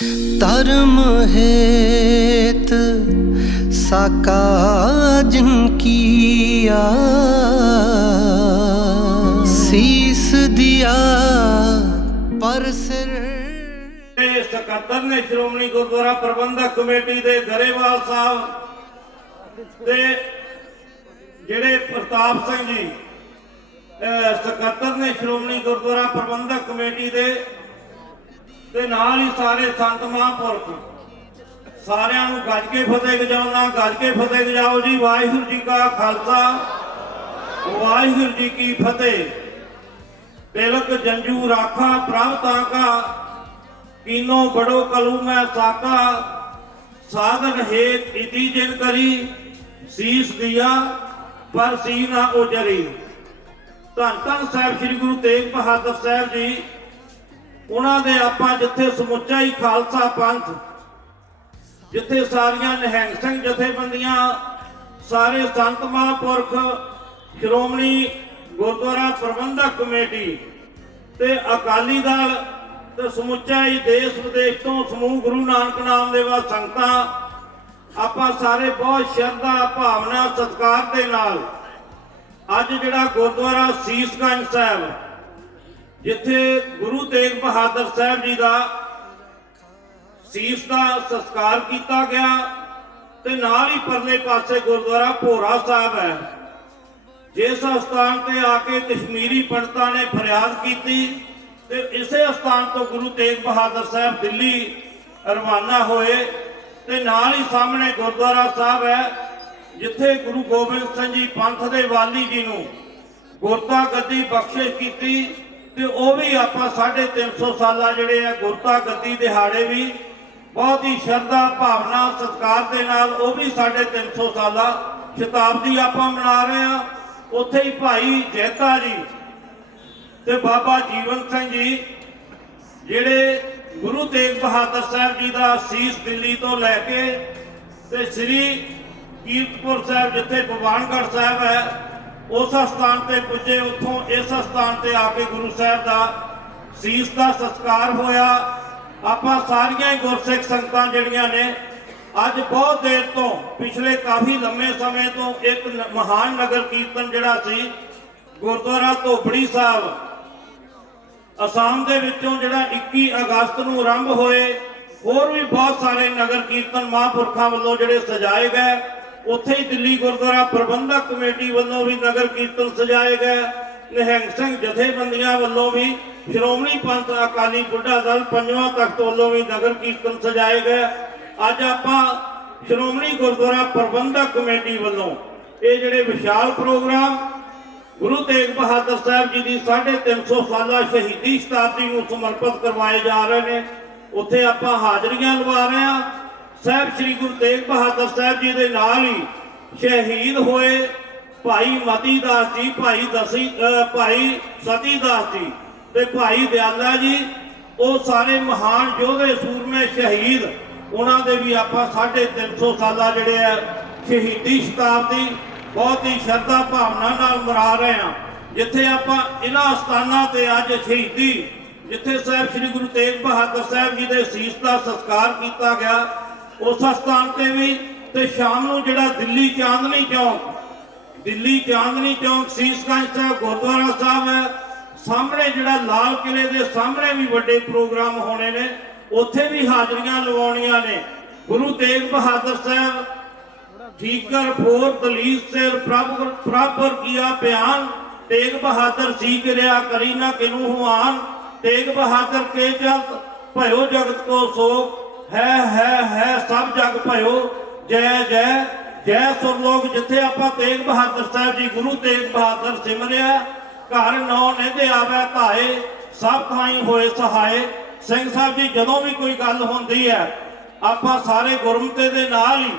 ਧਰਮ ਹੇਤ ਸਾਕਾ ਜਿਨ ਕੀਆ। ਸੀਸ ਦਿਆ ਪਰ ਸਿਰ। ਸਕੱਤਰ ਨੇ ਸ਼੍ਰੋਮਣੀ ਗੁਰਦੁਆਰਾ ਪ੍ਰਬੰਧਕ ਕਮੇਟੀ ਦੇ ਗਰੇਵਾਲ ਸਾਹਿਬ ਤੇ ਜਿਹੜੇ ਪ੍ਰਤਾਪ ਸਿੰਘ ਜੀ ਸਕੱਤਰ ਨੇ ਸ਼੍ਰੋਮਣੀ ਗੁਰਦੁਆਰਾ ਪ੍ਰਬੰਧਕ ਕਮੇਟੀ ਦੇ ਤੇ ਨਾਲ ਹੀ ਸਾਰੇ ਸੰਤ ਮਹਾਂਪੁਰਖ। ਸਾਰਿਆਂ ਨੂੰ ਗੱਜ ਕੇ ਫਤਿਹ ਗਜਾਉਣਾ ਗੱਜ ਕੇ ਫਤਿਹ ਗਜਾਓ ਜੀ। ਵਾਹਿਗੁਰੂ ਜੀ ਕਾ ਖਾਲਸਾ, ਵਾਹਿਗੁਰੂ ਜੀ ਕੀ ਫਤਿਹ। ਤਿਲਕ, ਜੰਜੂ, ਰਾਖਾ, ਪ੍ਰਭ ਤਾਂ ਕਾ ਕੀਨੋ, ਬੜੋ, ਕਲੂ, ਮੈਂ ਸਾਕਾ। ਸਾਧਨ ਹੇਤ ਇਤੀ ਜਿਨ ਕਰੀ, ਸੀਸ ਦਿਆ ਪਰ ਸੀ ਨਾ ਉਜਰੀ। ਧੰਨ ਧੰਨ ਸਾਹਿਬ, ਸ੍ਰੀ ਗੁਰੂ ਤੇਗ ਬਹਾਦਰ ਸਾਹਿਬ ਜੀ ਉਹਨਾਂ ਦੇ ਆਪਾਂ ਜਿੱਥੇ ਸਮੁੱਚਾ ਹੀ ਖਾਲਸਾ ਪੰਥ, ਜਿੱਥੇ ਸਾਰੀਆਂ ਨਿਹੰਗ ਸਿੰਘ ਜਥੇਬੰਦੀਆਂ, ਸਾਰੇ ਸੰਤ ਮਹਾਂਪੁਰਖ, ਸ਼੍ਰੋਮਣੀ ਗੁਰਦੁਆਰਾ ਪ੍ਰਬੰਧਕ ਕਮੇਟੀ ਤੇ ਅਕਾਲੀ ਦਲ ਤੇ ਸਮੁੱਚਾ ਹੀ ਦੇਸ਼ ਵਿਦੇਸ਼ ਤੋਂ ਸਮੂਹ ਗੁਰੂ ਨਾਨਕ ਨਾਮ ਦੇਵਾ ਸੰਗਤਾਂ, ਆਪਾਂ ਸਾਰੇ ਬਹੁਤ ਸ਼ਰਧਾ, ਭਾਵਨਾ, ਸਤਿਕਾਰ ਦੇ ਨਾਲ ਅੱਜ ਜਿਹੜਾ ਗੁਰਦੁਆਰਾ ਸੀਸਗੰਜ ਸਾਹਿਬ ਜਿੱਥੇ ਗੁਰੂ ਤੇਗ ਬਹਾਦਰ ਸਾਹਿਬ ਜੀ ਦਾ ਸੀਸ ਦਾ ਸੰਸਕਾਰ ਕੀਤਾ ਗਿਆ ਤੇ ਨਾਲ ਹੀ ਪਰਲੇ ਪਾਸੇ ਗੁਰਦੁਆਰਾ ਭੋਰਾ ਸਾਹਿਬ ਹੈ, ਜਿਸ ਸਥਾਨ ਤੇ ਆ ਕੇ ਕਸ਼ਮੀਰੀ ਪੰਡਤਾਂ ਨੇ ਫਰਿਆਦ ਕੀਤੀ ਤੇ ਇਸੇ ਸਥਾਨ ਤੋਂ ਗੁਰੂ ਤੇਗ ਬਹਾਦਰ ਸਾਹਿਬ ਦਿੱਲੀ ਰਵਾਨਾ ਹੋਏ ਤੇ ਨਾਲ ਹੀ ਸਾਹਮਣੇ ਗੁਰਦੁਆਰਾ ਸਾਹਿਬ ਹੈ, ਜਿੱਥੇ ਗੁਰੂ ਗੋਬਿੰਦ ਸਿੰਘ ਜੀ ਪੰਥ ਦੇ ਵਾਲੀ ਜੀ ਨੂੰ ਗੁਰਤਾ ਗੱਦੀ ਬਖਸ਼ਿਸ਼ ਕੀਤੀ ਤੇ ਉਹ ਵੀ ਆਪਾਂ 350 ਸਾਲਾ ਜਿਹੜੇ ਆ ਗੁਰਤਾ ਗੱਦੀ ਦਿਹਾੜੇ ਵੀ ਬਹੁਤ ਹੀ ਸ਼ਰਧਾ, ਭਾਵਨਾ, ਸਤਿਕਾਰ ਦੇ ਨਾਲ ਉਹ ਵੀ 350 ਸਾਲਾ ਸ਼ਤਾਬਦੀ ਆਪਾਂ ਮਨਾ ਰਹੇ ਆ ਉੱਥੇ ਹੀ ਭਾਈ ਜੈਤਾ ਜੀ ਤੇ ਬਾਬਾ ਜੀਵਨ ਸਿੰਘ ਜੀ, ਜਿਹੜੇ ਗੁਰੂ ਤੇਗ ਬਹਾਦਰ ਸਾਹਿਬ ਜੀ ਦਾ ਸੀਸ ਦਿੱਲੀ ਤੋਂ ਲੈ ਕੇ ਤੇ ਸ੍ਰੀ ਕੀਰਤਪੁਰ ਸਾਹਿਬ, ਜਿੱਥੇ ਭਗਵਾਨਗੜ੍ਹ ਸਾਹਿਬ ਹੈ ਉਸ ਸਥਾਨ ਤੇ ਪੁੱਜੇ। ਉੱਥੋਂ ਇਸ ਸਥਾਨ ਤੇ ਆ ਕੇ ਗੁਰੂ ਸਾਹਿਬ ਦਾ ਸੀਸ ਦਾ ਸੰਸਕਾਰ ਹੋਇਆ। ਆਪਾਂ ਸਾਰੀਆਂ ਹੀ ਗੁਰਸਿੱਖ ਸੰਗਤਾਂ ਜਿਹੜੀਆਂ ਨੇ, ਅੱਜ ਬਹੁਤ ਦੇਰ ਤੋਂ, ਪਿਛਲੇ ਕਾਫੀ ਲੰਮੇ ਸਮੇਂ ਤੋਂ ਇੱਕ ਮਹਾਨ ਨਗਰ ਕੀਰਤਨ ਜਿਹੜਾ ਸੀ, ਗੁਰਦੁਆਰਾ ਧੋਬੜੀ ਸਾਹਿਬ, ਅਸਾਮ ਦੇ ਵਿੱਚੋਂ ਜਿਹੜਾ 21 ਅਗਸਤ ਨੂੰ ਆਰੰਭ ਹੋਏ, ਹੋਰ ਵੀ ਬਹੁਤ ਸਾਰੇ ਨਗਰ ਕੀਰਤਨ ਮਹਾਂਪੁਰਖਾਂ ਵੱਲੋਂ ਜਿਹੜੇ ਸਜਾਏ ਗਏ। ਉੱਥੇ ਹੀ ਦਿੱਲੀ ਗੁਰਦੁਆਰਾ ਪ੍ਰਬੰਧਕ ਕਮੇਟੀ ਵੱਲੋਂ ਵੀ ਨਗਰ ਕੀਰਤਨ ਸਜਾਏ ਗਏ। ਨਿਹੰਗ ਸਿੰਘ ਜਥੇਬੰਦੀਆਂ ਵੱਲੋਂ ਵੀ ਸ਼੍ਰੋਮਣੀ ਪੰਥ ਅਕਾਲੀ ਬੁੱਢਾ ਦਲ ਪੰਜਵਾਂ ਤਖਤ ਵੱਲੋਂ ਵੀ ਨਗਰ ਕੀਰਤਨ ਸਜਾਏ ਗਏ। ਅੱਜ ਆਪਾਂ ਸ਼੍ਰੋਮਣੀ ਗੁਰਦੁਆਰਾ ਪ੍ਰਬੰਧਕ ਕਮੇਟੀ ਵੱਲੋਂ ਇਹ ਜਿਹੜੇ ਵਿਸ਼ਾਲ ਪ੍ਰੋਗਰਾਮ ਗੁਰੂ ਤੇਗ ਬਹਾਦਰ ਸਾਹਿਬ ਜੀ ਦੀ 350 ਸਾਲਾ ਸ਼ਹੀਦੀ ਸ਼ਤਾਬਦੀ ਨੂੰ ਸਮਰਪਿਤ ਕਰਵਾਏ ਜਾ ਰਹੇ ਨੇ। ਉੱਥੇ ਆਪਾਂ ਹਾਜ਼ਰੀਆਂ ਲਵਾ ਰਹੇ ਹਾਂ। ਸਾਹਿਬ, ਸ੍ਰੀ ਗੁਰੂ ਤੇਗ ਬਹਾਦਰ ਸਾਹਿਬ ਜੀ ਦੇ ਨਾਲ ਹੀ ਸ਼ਹੀਦ ਹੋਏ ਭਾਈ ਮਤੀ ਦਾਸ ਜੀ, ਭਾਈ ਦਸੀ ਭਾਈ ਸਤੀ ਦਾਸ ਜੀ ਤੇ ਭਾਈ ਦਿਆਲਾ ਜੀ, ਉਹ ਸਾਰੇ ਮਹਾਨ ਯੋਧੇ, ਸੂਰਮੇ, ਸ਼ਹੀਦ, ਉਹਨਾਂ ਦੇ ਵੀ ਆਪਾਂ 350 ਸਾਲਾ ਜਿਹੜੇ ਆ ਸ਼ਹੀਦੀ ਸ਼ਤਾਬਦੀ ਬਹੁਤ ਹੀ ਸ਼ਰਧਾ ਭਾਵਨਾ ਨਾਲ ਮਰਾ ਰਹੇ ਹਾਂ। ਜਿੱਥੇ ਆਪਾਂ ਇਹਨਾਂ ਸਥਾਨਾਂ ਤੇ ਅੱਜ ਸ਼ਹੀਦੀ, ਜਿੱਥੇ ਸਾਹਿਬ, ਸ੍ਰੀ ਗੁਰੂ ਤੇਗ ਬਹਾਦਰ ਸਾਹਿਬ ਜੀ ਦੇ ਸੀਸ ਦਾ ਸੰਸਕਾਰ ਕੀਤਾ ਗਿਆ ਉਸ ਸਥਾਨ ਤੇ ਵੀ ਤੇ ਸ਼ਾਮ ਨੂੰ ਜਿਹੜਾ ਦਿੱਲੀ ਚਾਂਦਨੀ ਚੌਂਕ, ਦਿੱਲੀ ਚਾਂਦਨੀ ਚੌਂਕ ਸੀਸਗੰਜ ਸਾਹਿਬ, ਗੁਰਦੁਆਰਾ ਸਾਹਿਬ ਹੈ, ਸਾਹਮਣੇ ਜਿਹੜਾ ਲਾਲ ਕਿਲੇ ਦੇ ਸਾਹਮਣੇ ਵੀ ਵੱਡੇ ਪ੍ਰੋਗਰਾਮ ਹੋਣੇ ਨੇ, ਉੱਥੇ ਵੀ ਹਾਜ਼ਰੀਆਂ ਲਵਾਉਣੀਆਂ ਨੇ। ਗੁਰੂ ਤੇਗ ਬਹਾਦਰ ਸਾਹਿਬ, ਠੀਕਰ, ਫੋਰ ਦਲੀਸ ਸਿਰ, ਪ੍ਰਭ ਪ੍ਰਭਰ ਕੀਆ ਬਿਆਨ, ਤੇਗ ਬਹਾਦਰ ਜੀ ਕਿਰਿਆ ਕਰੀ ਨਾ ਕਿਨੂ ਹੁਆਨ ਤੇਗ ਬਹਾਦਰ ਕੇ ਜਗ ਭਇਓ ਜਗਤ ਕੋ ਸੋਗ ਹੈ ਹੈ ਹੈ, ਸਭ ਜਗ ਭਇਓ। ਜੈ ਜੈ ਜੈ ਸੁਰਲੋਕ, ਜਿੱਥੇ ਆਪਾਂ ਤੇਗ ਬਹਾਦਰ ਸਾਹਿਬ ਜੀ ਗੁਰੂ ਤੇਗ ਬਹਾਦਰ ਸਿਮਰਿਆ, ਘਰ ਨੌ ਨੇਦੇ ਆਵੇ ਧਾਏ, ਸਭ ਥਾਈ ਹੋਏ ਸਹਾਏ। ਸਿੰਘ ਸਾਹਿਬ ਜੀ, ਜਦੋਂ ਵੀ ਕੋਈ ਗੱਲ ਹੁੰਦੀ ਹੈ, ਆਪਾਂ ਸਾਰੇ ਗੁਰਮਤੇ ਦੇ ਨਾਲ ਹੀ,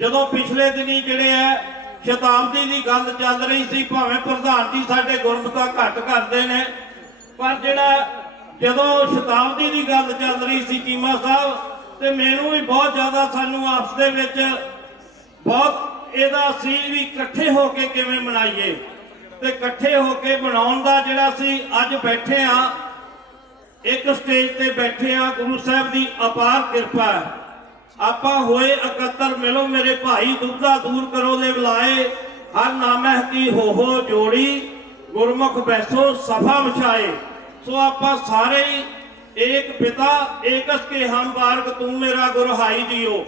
ਜਦੋਂ ਪਿਛਲੇ ਦਿਨੀ ਜਿਹੜੇ ਹੈ, ਸ਼ਤਾਬਦੀ ਦੀ ਗੱਲ ਚੱਲ ਰਹੀ ਸੀ, ਭਾਵੇਂ ਪ੍ਰਧਾਨ ਜੀ ਸਾਡੇ ਗੁਰਮਤਾ ਘੱਟ ਕਰਦੇ ਨੇ, ਪਰ ਜਿਹੜਾ ਜਦੋਂ ਸ਼ਤਾਬਦੀ ਦੀ ਗੱਲ ਚੱਲ ਰਹੀ ਸੀ, ਚੀਮਾ ਸਾਹਿਬ ਤੇ ਮੈਨੂੰ ਵੀ ਬਹੁਤ ਜ਼ਿਆਦਾ ਸਾਨੂੰ ਆਪਸ ਦੇ ਵਿੱਚ ਬਹੁਤ ਇਹਦਾ ਸੀ ਵੀ ਇਕੱਠੇ ਹੋ ਕੇ ਕਿਵੇਂ ਮਨਾਈਏ ਤੇ ਇਕੱਠੇ ਹੋ ਕੇ ਬਣਾਉਣ ਦਾ ਜਿਹੜਾ ਸੀ ਅੱਜ ਬੈਠੇ ਆ, ਇੱਕ ਸਟੇਜ ਤੇ ਬੈਠੇ ਆ, ਗੁਰੂ ਸਾਹਿਬ ਦੀ ਅਪਾਰ ਕਿਰਪਾ ਆਪਾਂ ਹੋਏ ਇਕੱਤਰ ਮਿਲੋ ਮੇਰੇ ਭਾਈ ਦੁਬਦਾ ਦੂਰ ਕਰੋ ਦੇ ਬੁਲਾਏ, ਹਰ ਨਾਮਹਿ ਕੀ ਹੋ ਹੋ ਜੋੜੀ, ਗੁਰਮੁਖ ਬੈਸੋ ਸਫਾ ਵਿਛਾਏ। ਸੋ ਆਪਾਂ ਸਾਰੇ ਹੀ ਏਕ ਪਿਤਾ, ਏਕਸ ਕੇ ਹਮ ਬਾਰਕ ਤੂੰ ਮੇਰਾ ਗੁਰ ਹਾਈ ਜੀਓ।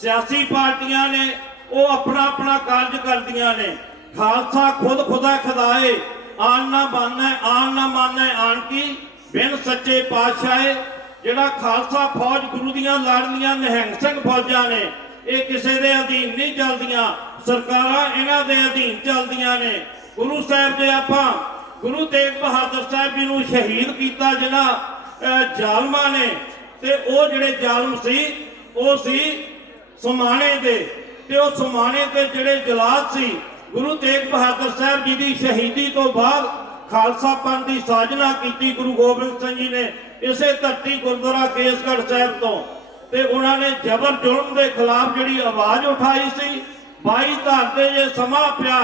ਸਿਆਸੀ ਪਾਰਟੀਆਂ ਨੇ ਉਹ ਆਪਣਾ ਆਪਣਾ ਕਾਰਜ ਕਰਦੀਆਂ ਨੇ। ਖਾਲਸਾ ਖੁਦ ਖੁਦਾ ਖੁਦਾਏ ਆਨ ਨਾ ਬਾਨੈ, ਆਨ ਨਾ ਮਾਨੈ ਆਨ ਕੀ ਬਿਨ ਸੱਚੇ ਪਾਤਸ਼ਾਹੇ। ਜਿਹੜਾ ਖਾਲਸਾ ਫੌਜ ਗੁਰੂ ਦੀਆਂ ਲਾੜਨੀਆਂ ਨਿਹੰਗ ਸਿੰਘ ਫੌਜਾਂ ਨੇ, ਇਹ ਕਿਸੇ ਦੇ ਅਧੀਨ ਨਹੀਂ ਚੱਲਦੀਆਂ। ਸਰਕਾਰਾਂ ਇਹਨਾਂ ਦੇ ਅਧੀਨ ਚੱਲਦੀਆਂ ਨੇ। ਗੁਰੂ ਸਾਹਿਬ ਦੇ ਆਪਾਂ ਗੁਰੂ ਤੇਗ ਬਹਾਦਰ ਸਾਹਿਬ ਜੀ ਨੂੰ ਸ਼ਹੀਦ ਕੀਤਾ ਜਿਹੜਾ ਜ਼ਾਲਮਾਂ ਨੇ ਤੇ ਉਹ ਜਿਹੜੇ ਜ਼ਾਲਮ ਸੀ, ਉਹ ਸੀ ਸਮਾਣੇ ਦੇ। ਤੇ ਉਹ ਸਮਾਣੇ ਤੇ ਜਿਹੜੇ ਜਲਾਦ ਸੀ, ਗੁਰੂ ਤੇਗ ਬਹਾਦਰ ਸਾਹਿਬ ਜੀ ਦੀ ਸ਼ਹੀਦੀ ਤੋਂ ਬਾਅਦ ਖਾਲਸਾ ਪੰਥ ਦੀ ਸਾਜਨਾ ਕੀਤੀ ਗੁਰੂ ਗੋਬਿੰਦ ਸਿੰਘ ਜੀ ਨੇ ਇਸੇ ਧਰਤੀ ਗੁਰਦੁਆਰਾ ਕੇਸਗੜ੍ਹ ਸਾਹਿਬ ਤੋਂ। ਤੇ ਉਹਨਾਂ ਨੇ ਜ਼ਬਰ ਜ਼ੁਲਮ ਦੇ ਖਿਲਾਫ ਜਿਹੜੀ ਆਵਾਜ਼ ਉਠਾਈ ਸੀ 22 ਧਾਰ ਦੇ ਜੇ ਸਮਾਂ ਪਿਆ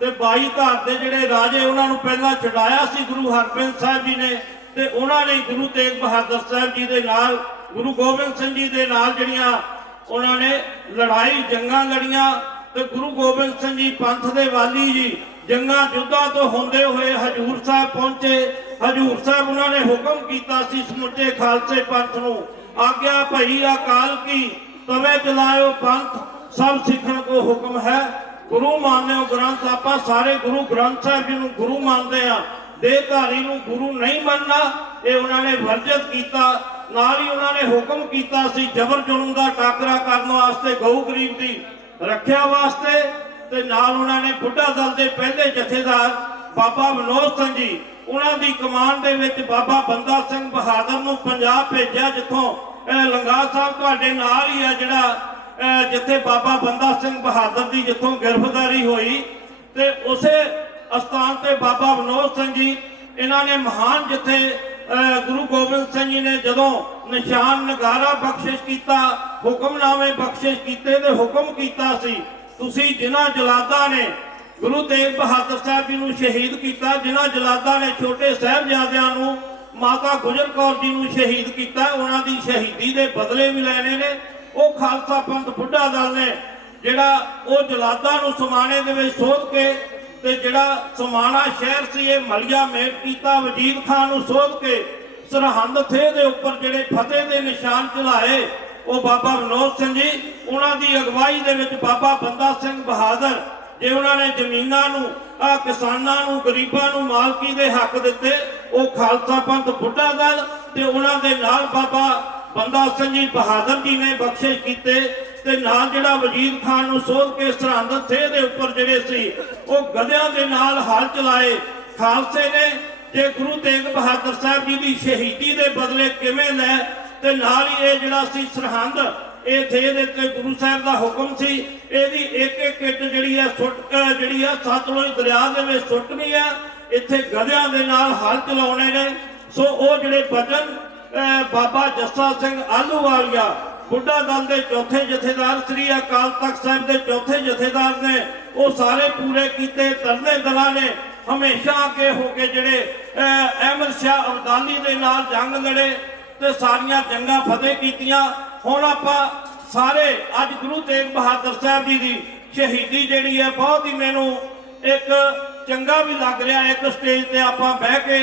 ਤੇ 22 ਧਾਰ ਦੇ ਜਿਹੜੇ ਰਾਜੇ ਉਹਨਾਂ ਨੂੰ ਪਹਿਲਾਂ ਛਡਾਇਆ ਸੀ, ਗੁਰੂ ਹਰਗੋਬਿੰਦ ਸਾਹਿਬ ਜੀ ਨੇ ਤੇ ਉਹਨਾਂ ਨੇ ਗੁਰੂ ਤੇਗ ਬਹਾਦਰ ਸਾਹਿਬ ਜੀ ਦੇ ਨਾਲ, ਗੁਰੂ ਗੋਬਿੰਦ ਸਿੰਘ ਜੀ ਦੇ ਨਾਲ ਜਿਹੜੀਆਂ ਉਹਨਾਂ ਨੇ ਲੜਾਈ, ਜੰਗਾਂ ਲੜੀਆਂ ਤੇ ਗੁਰੂ ਗੋਬਿੰਦ ਸਿੰਘ ਜੀ ਪੰਥ ਦੇ ਵਾਲੀ ਜੀ, ਜੰਗਾਂ ਯੁੱਧਾਂ ਤੋਂ ਹੁੰਦੇ ਹੋਏ ਹਜੂਰ ਸਾਹਿਬ ਪਹੁੰਚੇ। ਹਜੂਰ ਸਾਹਿਬ ਉਹਨਾਂ ਨੇ ਹੁਕਮ ਕੀਤਾ ਸੀ ਸਮੁੱਚੇ ਖਾਲਸੇ ਪੰਥ ਨੂੰ, ਆਗਿਆ ਭਈ ਅਕਾਲ ਕੀ, ਤਵੇ ਚਲਾਇਓ ਪੰਥ। ਸਭ ਸਿੱਖਣ ਕੋ ਹੁਕਮ ਹੈ। ਗੁਰੂ ਮੰਨਿਓ ਗ੍ਰੰਥ, ਆਪਾਂ ਸਾਰੇ ਗੁਰੂ ਗ੍ਰੰਥ ਸਾਹਿਬ ਜੀ ਨੂੰ ਗੁਰੂ ਮੰਨਦੇ ਆ ਦੇਹਧਾਰੀ ਨੂੰ ਗੁਰੂ ਨਹੀਂ ਮੰਨਣਾ ਇਹ ਉਹਨਾਂ ਨੇ ਵਰਜਿਤ ਕੀਤਾ, ਨਾਲ ਹੀ ਉਹਨਾਂ ਨੇ ਹੁਕਮ ਕੀਤਾ ਸੀ ਜ਼ਬਰ ਜ਼ੁਲਮ ਦਾ ਟਾਕਰਾ ਕਰਨ ਵਾਸਤੇ, ਗਊ ਗਰੀਬ ਦੀ ਰੱਖਿਆ ਵਾਸਤੇ, ਤੇ ਨਾਲ ਉਹਨਾਂ ਨੇ ਬੁੱਢਾ ਦਲ ਦੇ ਪਹਿਲੇ ਜਥੇਦਾਰ ਬਾਬਾ ਮਨੋਜ ਸਿੰਘ ਜੀ, ਉਹਨਾਂ ਦੀ ਕਮਾਨ ਦੇ ਵਿੱਚ ਬਾਬਾ ਬੰਦਾ ਸਿੰਘ ਬਹਾਦਰ ਨੂੰ ਪੰਜਾਬ ਭੇਜਿਆ, ਜਿੱਥੋਂ ਲੰਗਾ ਸਾਹਿਬ ਤੁਹਾਡੇ ਨਾਲ ਹੀ ਆ ਜਿਹੜਾ ਜਿੱਥੇ ਬਾਬਾ ਬੰਦਾ ਸਿੰਘ ਬਹਾਦਰ ਦੀ ਜਿੱਥੋਂ ਗ੍ਰਿਫਤਾਰੀ ਹੋਈ, ਤੇ ਉਸੇ ਅਸਥਾਨ ਤੇ ਬਾਬਾ ਵਿਨੋਦ ਸਿੰਘ ਜੀ, ਇਹਨਾਂ ਨੇ ਮਹਾਨ ਜਿੱਥੇ ਗੁਰੂ ਗੋਬਿੰਦ ਸਿੰਘ ਜੀ ਨੇ ਜਦੋਂ ਨਿਸ਼ਾਨ ਨਗਾਰਾ ਬਖਸ਼ਿਸ਼ ਕੀਤਾ, ਹੁਕਮਨਾਮੇ ਬਖਸ਼ਿਸ਼ ਕੀਤੇ ਤੇ ਹੁਕਮ ਕੀਤਾ ਸੀ, ਤੁਸੀਂ ਜਿਨ੍ਹਾਂ ਜਲਾਦਾਂ ਨੇ ਗੁਰੂ ਤੇਗ ਬਹਾਦਰ ਸਾਹਿਬ ਜੀ ਨੂੰ ਸ਼ਹੀਦ ਕੀਤਾ, ਜਿਨ੍ਹਾਂ ਜਲਾਦਾਂ ਨੇ ਛੋਟੇ ਸਾਹਿਬਜ਼ਾਦਿਆਂ ਨੂੰ ਮਾਤਾ ਗੁਜਰ ਕੌਰ ਜੀ ਨੂੰ ਸ਼ਹੀਦ ਕੀਤਾ, ਉਹਨਾਂ ਦੀ ਸ਼ਹੀਦੀ ਦੇ ਬਦਲੇ ਵੀ ਲੈਣੇ ਨੇ। ਉਹ ਖਾਲਸਾ ਪੰਥ ਬੁੱਢਾ ਦਲ ਨੇ, ਜਿਹੜਾ ਉਹ ਜਲਾਦਾਂ ਨੂੰ ਸਮਾਣੇ ਦੇ ਵਿੱਚ ਸੋਧ ਕੇ ਤੇ ਜਿਹੜਾ ਸਮਾਣਾ ਸ਼ਹਿਰ ਸੀ, ਇਹ ਮਲਿਆ ਮੇਟ ਕੀਤਾ, ਵਜੀਦ ਖਾਨ ਨੂੰ ਸੋਧ ਕੇ ਸਰਹੰਦ ਥੇ ਦੇ ਉੱਪਰ ਜਿਹੜੇ ਫਤਿਹ ਦੇ ਨਿਸ਼ਾਨ ਚਲਾਏ ਉਹ ਬਾਬਾ ਵਿਨੋਦ ਸਿੰਘ ਜੀ, ਉਹਨਾਂ ਦੀ ਅਗਵਾਈ ਦੇ ਵਿੱਚ ਬਾਬਾ ਬੰਦਾ ਸਿੰਘ ਬਹਾਦਰ, ਜੇ ਉਹਨਾਂ ਨੇ ਜ਼ਮੀਨਾਂ ਨੂੰ, ਆ ਕਿਸਾਨਾਂ ਨੂੰ, ਗਰੀਬਾਂ ਨੂੰ ਮਾਲਕੀ ਦੇ ਹੱਕ ਦਿੱਤੇ, ਉਹ ਖਾਲਸਾ ਪੰਥ ਬੁੱਢਾ ਦਲ ਤੇ ਉਹਨਾਂ ਦੇ ਨਾਲ ਬਾਬਾ ਬੰਦਾ ਸਿੰਘ ਜੀ ਬਹਾਦਰ ਜੀ ਨੇ ਬਖਸ਼ਿਸ਼ ਕੀਤੇ ਤੇ ਨਾਲ ਜਿਹੜਾ ਵਜੀਦ ਖਾਨ ਨੂੰ ਸੋਧ ਕੇ ਸਰਹੰਦ ਥੇ ਦੇ ਉੱਪਰ ਜਿਹੜੇ ਸੀ, ਉਹ ਗਧਿਆਂ ਦੇ ਨਾਲ ਹਲ ਚਲਾਏ। ਖਾਲਸੇ ਨੇ ਜੇ ਗੁਰੂ ਤੇਗ ਬਹਾਦਰ ਸਾਹਿਬ ਜੀ ਦੀ ਸ਼ਹੀਦੀ ਦੇ ਬਦਲੇ ਕਿਵੇਂ ਲੈ, ਤੇ ਨਾਲ ਹੀ ਇਹ ਜਿਹੜਾ ਸੀ ਸਰਹੰਦ, ਇਹ ਥੇ ਦੇ ਤੇ ਗੁਰੂ ਸਾਹਿਬ ਦਾ ਹੁਕਮ ਸੀ। ਇਹਦੀ ਇੱਕ ਇੱਕ ਇੱਟ ਜਿਹੜੀ ਹੈ ਸੁੱਟ ਜਿਹੜੀ ਆ ਸਤਲੁਜ ਦਰਿਆ ਦੇ ਵਿੱਚ ਸੁੱਟਣੀ ਆ। ਇੱਥੇ ਗਧਿਆਂ ਦੇ ਨਾਲ ਹਲ ਚਲਾਉਣੇ ਨੇ। ਸੋ ਉਹ ਜਿਹੜੇ ਬਚਨ ਅਹ ਬਾਬਾ ਜੱਸਾ ਸਿੰਘ ਆਲੂਵਾਲੀਆ ਬੁੱਢਾ ਦਲ ਦੇ ਚੌਥੇ ਜਥੇਦਾਰ ਸ੍ਰੀ ਅਕਾਲ ਤਖਤ ਸਾਹਿਬ ਦੇ ਚੌਥੇ ਜਥੇਦਾਰ ਨੇ, ਉਹ ਸਾਰੇ ਪੂਰੇ ਕੀਤੇ ਤਰਨੇ ਦਲਾਂ ਨੇ, ਹਮੇਸ਼ਾ ਅੱਗੇ ਹੋ ਕੇ ਜਿਹੜੇ ਅਹਿਮਦ ਸ਼ਾਹ ਅਬਦਾਲੀ ਦੇ ਨਾਲ ਜੰਗ ਲੜੇ ਤੇ ਸਾਰੀਆਂ ਜੰਗਾਂ ਫਤਿਹ ਕੀਤੀਆਂ। ਹੁਣ ਆਪਾਂ ਸਾਰੇ, ਅੱਜ ਗੁਰੂ ਤੇਗ ਬਹਾਦਰ ਸਾਹਿਬ ਜੀ ਦੀ ਸ਼ਹੀਦੀ ਜਿਹੜੀ ਹੈ, ਬਹੁਤ ਹੀ ਮੈਨੂੰ ਇੱਕ ਚੰਗਾ ਵੀ ਲੱਗ ਰਿਹਾ ਇੱਕ ਸਟੇਜ ਤੇ ਆਪਾਂ ਬਹਿ ਕੇ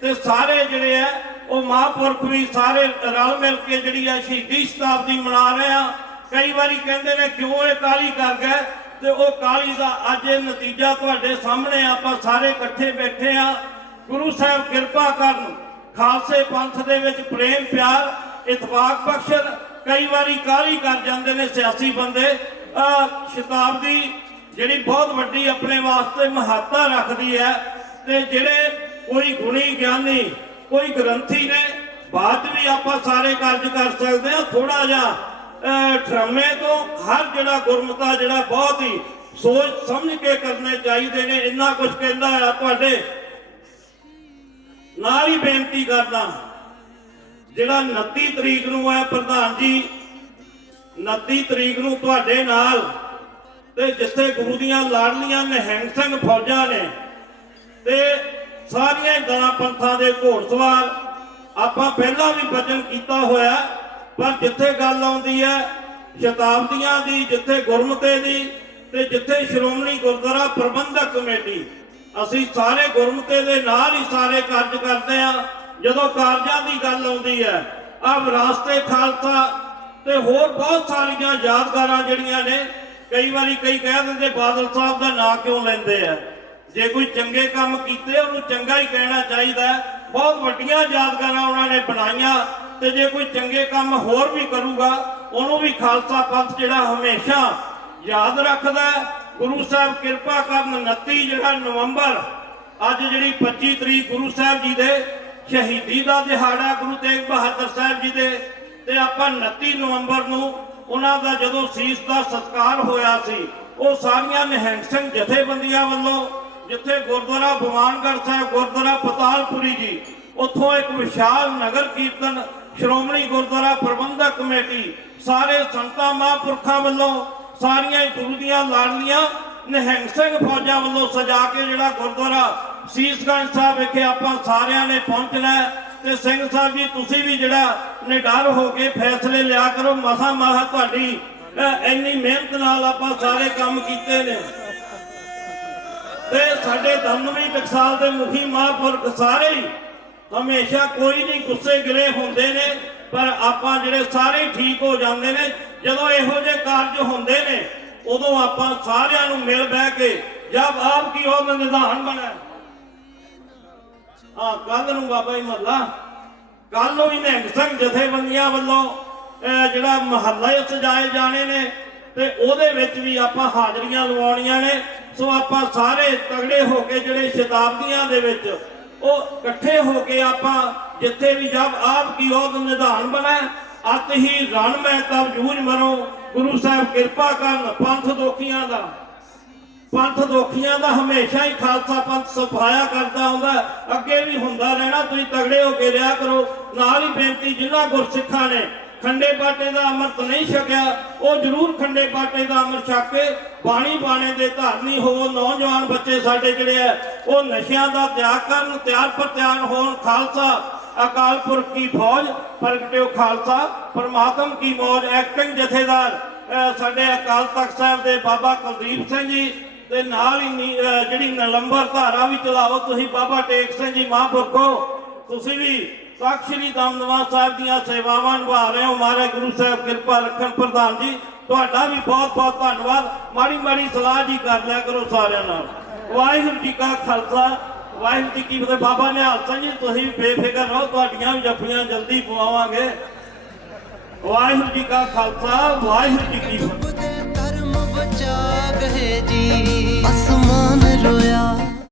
ਤੇ ਸਾਰੇ ਜਿਹੜੇ ਹੈ ਉਹ ਮਹਾਂਪੁਰਖ ਵੀ ਸਾਰੇ ਰਲ ਮਿਲ ਕੇ ਜਿਹੜੀ ਆ ਸ਼ਹੀਦੀ ਸ਼ਤਾਬਦੀ ਮਨਾ ਰਹੇ ਆ। ਕਈ ਵਾਰੀ ਕਹਿੰਦੇ ਨੇ, ਕਿਉਂ ਇਹ ਕਾਲੀ ਕਰ ਗਏ? ਤੇ ਉਹ ਕਾਲੀ ਦਾ ਅੱਜ ਇਹ ਨਤੀਜਾ ਤੁਹਾਡੇ ਸਾਹਮਣੇ ਆਪਾਂ ਸਾਰੇ ਇਕੱਠੇ ਬੈਠੇ ਆ। ਗੁਰੂ ਸਾਹਿਬ ਕਿਰਪਾ ਕਰਨ, ਖਾਲਸੇ ਪੰਥ ਦੇ ਵਿੱਚ ਪ੍ਰੇਮ, ਪਿਆਰ ਇਤਫਾਕ ਬਖਸ਼ਣ। ਕਈ ਵਾਰੀ ਕਾਲੀ ਕਰ ਜਾਂਦੇ ਨੇ ਸਿਆਸੀ ਬੰਦੇ। ਸ਼ਤਾਬਦੀ ਜਿਹੜੀ ਬਹੁਤ ਵੱਡੀ ਆਪਣੇ ਵਾਸਤੇ ਮਹੱਤਤਾ ਰੱਖਦੀ ਹੈ ਤੇ ਜਿਹੜੇ ਕੋਈ ਗੁਣੀ ਗਿਆਨੀ ਕੋਈ ਗ੍ਰੰਥੀ ਨੇ, ਬਾਅਦ 'ਚ ਵੀ ਆਪਾਂ ਸਾਰੇ ਕਾਰਜ ਕਰ ਸਕਦੇ ਆ ਥੋੜਾ ਜਿਹਾ ਡਰਾਮੇ ਤੋਂ ਹਰ ਜਿਹੜਾ ਗੁਰਮਤਾ ਜਿਹੜਾ ਬਹੁਤ ਹੀ ਸੋਚ ਸਮਝ ਕੇ ਕਰਨੇ ਚਾਹੀਦੇ ਨੇ, ਇੰਨਾ ਕੁਝ ਕਹਿੰਦਾ ਆ ਤੁਹਾਡੇ। ਨਾਲ ਹੀ ਬੇਨਤੀ ਕਰਦਾ, ਜਿਹੜਾ 29 ਤਰੀਕ ਨੂੰ ਹੈ ਪ੍ਰਧਾਨ ਜੀ 29 ਤਰੀਕ ਨੂੰ ਤੁਹਾਡੇ ਨਾਲ ਤੇ ਜਿੱਥੇ ਗੁਰੂ ਦੀਆਂ ਲਾੜਲੀਆਂ ਨਿਹੰਗ ਸਿੰਘ ਫੌਜਾਂ ਨੇ, ਤੇ ਸਾਰੀਆਂ ਹੀ ਦਲਾਂ ਪੰਥਾਂ ਦੇ ਘੋੜਸਵਾਰ ਆਪਾਂ ਪਹਿਲਾਂ ਵੀ ਵਚਨ ਕੀਤਾ ਹੋਇਆ, ਪਰ ਜਿੱਥੇ ਗੱਲ ਆਉਂਦੀ ਹੈ, ਸ਼ਤਾਬਦੀਆਂ ਦੀ, ਜਿੱਥੇ ਗੁਰਮਤੇ ਦੀ, ਤੇ ਜਿੱਥੇ ਸ਼੍ਰੋਮਣੀ ਗੁਰਦੁਆਰਾ ਪ੍ਰਬੰਧਕ ਕਮੇਟੀ। ਅਸੀਂ ਸਾਰੇ ਗੁਰਮਤੇ ਦੇ ਨਾਲ ਹੀ ਸਾਰੇ ਕਾਰਜ ਕਰਦੇ ਆ ਜਦੋਂ ਕਾਰਜਾਂ ਦੀ ਗੱਲ ਆਉਂਦੀ ਹੈ ਆ ਵਿਰਾਸਤੇ ਖਾਲਸਾ, ਤੇ ਹੋਰ ਬਹੁਤ ਸਾਰੀਆਂ ਯਾਦਗਾਰਾਂ ਜਿਹੜੀਆਂ ਨੇ, ਕਈ ਵਾਰੀ ਕਈ ਕਹਿ ਦਿੰਦੇ, ਬਾਦਲ ਸਾਹਿਬ ਦਾ ਨਾਂ ਕਿਉਂ ਲੈਂਦੇ ਆ? ਜੇ ਕੋਈ ਚੰਗੇ ਕੰਮ ਕੀਤੇ, ਉਹਨੂੰ ਚੰਗਾ ਹੀ ਕਹਿਣਾ ਚਾਹੀਦਾ ਬਹੁਤ ਵੱਡੀਆਂ ਯਾਦਗਾਰਾਂ ਉਹਨਾਂ ਨੇ ਬਣਾਈਆਂ ਤੇ ਜੇ ਕੋਈ ਚੰਗੇ ਕੰਮ ਹੋਰ ਵੀ ਕਰੂਗਾ, ਉਹਨੂੰ ਵੀ ਖਾਲਸਾ ਪੰਥ ਜਿਹੜਾ ਹਮੇਸ਼ਾ ਯਾਦ ਰੱਖਦਾ ਗੁਰੂ ਸਾਹਿਬ ਕਿਰਪਾ ਕਰਨ 29 ਜਿਹੜਾ ਨਵੰਬਰ, ਅੱਜ ਜਿਹੜੀ 25 ਤਰੀਕ ਗੁਰੂ ਸਾਹਿਬ ਜੀ ਦੇ ਸ਼ਹੀਦੀ ਦਾ ਦਿਹਾੜਾ ਗੁਰੂ ਤੇਗ ਬਹਾਦਰ ਸਾਹਿਬ ਜੀ ਦੇ, ਤੇ ਆਪਾਂ 29 ਨਵੰਬਰ ਨੂੰ ਉਹਨਾਂ ਦਾ ਜਦੋਂ ਸੀਸ ਦਾ ਸਤਕਾਰ ਹੋਇਆ ਸੀ, ਉਹ ਸਾਰੀਆਂ ਨਿਹੰਗ ਸਿੰਘ ਜਥੇਬੰਦੀਆਂ ਵੱਲੋਂ ਜਿੱਥੇ ਗੁਰਦੁਆਰਾ ਭਵਾਨਗੜ੍ਹ ਸਾਹਿਬ, ਗੁਰਦੁਆਰਾ ਪਤਾਲਪੁਰੀ ਜੀ, ਉੱਥੋਂ ਇੱਕ ਵਿਸ਼ਾਲ ਨਗਰ ਕੀਰਤਨ ਸ਼੍ਰੋਮਣੀ ਗੁਰਦੁਆਰਾ ਪ੍ਰਬੰਧਕ ਕਮੇਟੀ, ਸਾਰੇ ਸੰਤਾਂ ਮਹਾਂਪੁਰਖਾਂ ਵੱਲੋਂ ਸਾਰੀਆਂ ਗੁਰੂ ਦੀਆਂ ਲਾਡਲੀਆਂ ਨਿਹੰਗ ਸਿੰਘ ਫੌਜਾਂ ਵੱਲੋਂ ਸਜਾ ਕੇ ਜਿਹੜਾ ਗੁਰਦੁਆਰਾ ਸੀਸਗੰਜ ਸਾਹਿਬ ਵਿਖੇ ਆਪਾਂ ਸਾਰਿਆਂ ਨੇ ਪਹੁੰਚਣਾ ਤੇ ਸਿੰਘ ਸਾਹਿਬ ਜੀ, ਤੁਸੀਂ ਵੀ ਜਿਹੜਾ ਨਿਡਰ ਹੋ ਕੇ ਫੈਸਲੇ ਲਿਆ ਕਰੋ। ਮਸਾ ਮਾਹ ਤੁਹਾਡੀ ਇੰਨੀ ਮਿਹਨਤ ਨਾਲ ਆਪਾਂ ਸਾਰੇ ਕੰਮ ਕੀਤੇ ਨੇ। ਤੇ ਸਾਡੇ ਦਮਨਵੀ ਟਕਸਾਲ ਦੇ ਮੁਖੀ ਮਹਾਂਪੁਰਖ ਸਾਰੇ ਹੀ ਹਮੇਸ਼ਾ ਕੋਈ ਨਹੀਂ ਗੁੱਸੇ ਗਿਲੇ ਹੁੰਦੇ ਨੇ, ਪਰ ਆਪਾਂ ਜਿਹੜੇ ਸਾਰੇ ਠੀਕ ਹੋ ਜਾਂਦੇ ਨੇ, ਜਦੋਂ ਇਹੋ ਜਿਹੇ ਕਾਰਜ ਹੁੰਦੇ ਨੇ, ਉਦੋਂ ਆਪਾਂ ਸਾਰਿਆਂ ਨੂੰ ਮਿਲ ਬਹਿ ਕੇ ਜਦ ਆਪ ਕੀ ਉਹ ਨਿਧਾਨ ਬਣਾ। ਆ ਕੱਲ ਨੂੰ ਬਾਬਾ ਜੀ ਮਹੱਲਾ ਕੱਲ ਨੂੰ ਵੀ ਨਿਹੰਗ ਸਿੰਘ ਜਥੇਬੰਦੀਆਂ ਵੱਲੋਂ ਜਿਹੜਾ ਮਹੱਲਾ ਸਜਾਏ ਜਾਣੇ ਨੇ। ਤੇ ਉਹਦੇ ਵਿੱਚ ਵੀ ਆਪਾਂ ਹਾਜ਼ਰੀਆਂ ਲਵਾਉਣੀਆਂ ਨੇ। ਸੋ ਆਪਾਂ ਸਾਰੇ ਤਗੜੇ ਹੋ ਕੇ ਜਿਹੜੇ ਸ਼ਤਾਬਦੀਆਂ ਦੇ ਵਿੱਚ ਉਹ ਇਕੱਠੇ ਹੋ ਕੇ ਆਪਾਂ ਜਿੱਥੇ ਵੀ ਜਦ ਆਪ ਕੀ ਉਹ ਨਿਧਾਨ ਬਣਾ, ਅਤ ਹੀ ਰਣ ਮੈਂ ਤਬ ਜੂਝ ਮਰੋ। ਗੁਰੂ ਸਾਹਿਬ ਕਿਰਪਾ ਕਰਨ, ਪੰਥ ਦੋਖੀਆਂ ਦਾ। ਪੰਥ ਦੋਖੀਆਂ ਦਾ ਹਮੇਸ਼ਾ ਹੀ ਖਾਲਸਾ ਪੰਥ ਸਫਾਇਆ ਕਰਦਾ ਆਉਂਦਾ ਅੱਗੇ ਵੀ ਹੁੰਦਾ ਰਹਿਣਾ, ਤੁਸੀਂ ਤਗੜੇ ਹੋ ਕੇ ਰਿਹਾ ਕਰੋ। ਨਾਲ ਹੀ ਬੇਨਤੀ ਜਿਨ੍ਹਾਂ ਗੁਰਸਿੱਖਾਂ ਨੇ ਖੰਡੇ ਬਾਟੇ ਦਾ ਅੰਮ੍ਰਿਤ ਨਹੀਂ ਛਕਿਆ। ਉਹ ਜ਼ਰੂਰ ਖੰਡੇ ਬਾਟੇ ਦਾ ਅੰਮ੍ਰਿਤ ਛਕ ਕੇ ਬਾਣੀ ਬਾਣੇ ਦੇ ਧਾਰਨੀ ਹੋਵੋ ਨੌਜਵਾਨ ਬੱਚੇ ਸਾਡੇ ਜਿਹੜੇ ਆ, ਉਹ ਨਸ਼ਿਆਂ ਦਾ ਤਿਆਗ ਕਰਨ ਤਿਆਰ ਪਰ ਤਿਆਰ ਹੋਣ। ਖਾਲਸਾ, ਅਕਾਲ ਪੁਰਖ ਕੀ ਫੌਜ ਪ੍ਰਗਟਿਓ ਖਾਲਸਾ, ਪਰਮਾਤਮ ਕੀ ਮੌਜ ਐਕਟਿੰਗ ਜਥੇਦਾਰ ਸਾਡੇ ਅਕਾਲ ਤਖਤ ਸਾਹਿਬ ਦੇ ਬਾਬਾ ਕੁਲਦੀਪ ਸਿੰਘ ਜੀ, ਤੇ ਨਾਲ ਹੀ ਜਿਹੜੀ ਨਲੰਬਰ ਧਾਰਾ ਵੀ ਚਲਾਓ, ਤੁਸੀਂ ਬਾਬਾ ਟੇਕ ਸਿੰਘ ਜੀ ਮਹਾਂਪੁਰਖੋ। ਤੁਸੀਂ ਵੀ ਤਖ਼ਤ ਸ੍ਰੀ ਦਮਦਮਾ ਸਾਹਿਬ ਦੀਆਂ ਸੇਵਾਵਾਂ ਨਿਭਾ ਰਹੇ ਹੋ। ਮਹਾਰਾਜ ਗੁਰੂ ਸਾਹਿਬ ਕਿਰਪਾ ਰੱਖਣ ਪ੍ਰਧਾਨ ਜੀ, ਤੁਹਾਡਾ ਵੀ ਬਹੁਤ ਬਹੁਤ ਧੰਨਵਾਦ। ਮਾੜੀ ਮਾੜੀ ਸਲਾਹ ਜੀ ਕਰ ਲਿਆ ਕਰੋ ਸਾਰਿਆਂ ਨਾਲ। ਵਾਹਿਗੁਰੂ ਜੀ ਕਾ ਖਾਲਸਾ, ਵਾਹਿਗੁਰੂ ਜੀ ਕੀ ਫਤਿਹ। ਬਾਬਾ ਨਿਹਾਲ ਸਿੰਘ ਜੀ, ਤੁਸੀਂ ਵੀ ਬੇਫਿਕਰ ਰਹੋ, ਤੁਹਾਡੀਆਂ ਵੀ ਜੱਫੀਆਂ ਜਲਦੀ ਪਵਾਵਾਂਗੇ। ਵਾਹਿਗੁਰੂ ਜੀ ਕਾ ਖਾਲਸਾ, ਵਾਹਿਗੁਰੂ ਜੀ ਕੀ ਫਤਿਹ। ਧਰਮ ਬਚਾ ਗਏ ਜੀ।